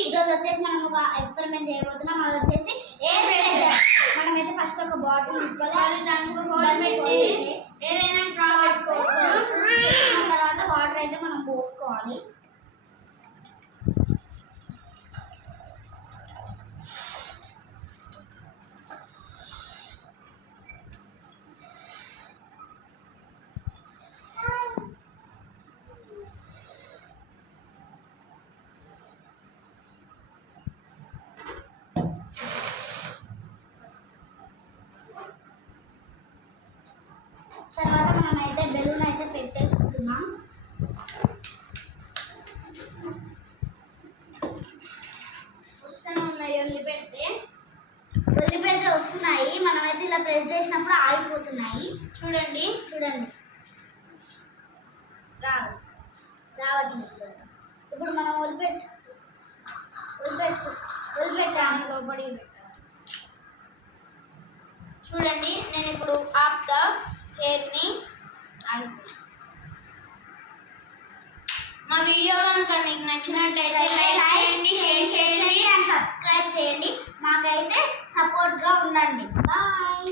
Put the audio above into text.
ఈరోజు వచ్చేసి మనం ఒక ఎక్స్పెరిమెంట్ చేయబోతున్నాం. అది వచ్చేసి ఎయిర్ ప్రెషర్. మనమైతే ఫస్ట్ ఒక బాటిల్ తీసుకోవాలి, ఏదైనా స్ట్రా పెట్టుకోవచ్చు. తర్వాత వాటర్ అయితే మనం పోసుకోవాలి. తర్వాత మనమైతే బెలూన్ అయితే పెట్టేసుకుంటున్నాం. వస్తున్నాయి ఉల్లిపెడితే వస్తున్నాయి. మనమైతే ఇలా ప్రెస్ చేసినప్పుడు ఆగిపోతున్నాయి. చూడండి రావట్లేదు. ఇప్పుడు మనం ఉల్లిపెట్టాము లోపడి చూడండి. నేను ఇప్పుడు ఆపుతా హెయిర్ని. మా వీడియో కనుక మీకు నచ్చినట్టయితే లైక్ చేయండి, షేర్ చేయండి అండ్ సబ్స్క్రైబ్ చేయండి. మాకైతే సపోర్ట్గా ఉండండి. బాయ్.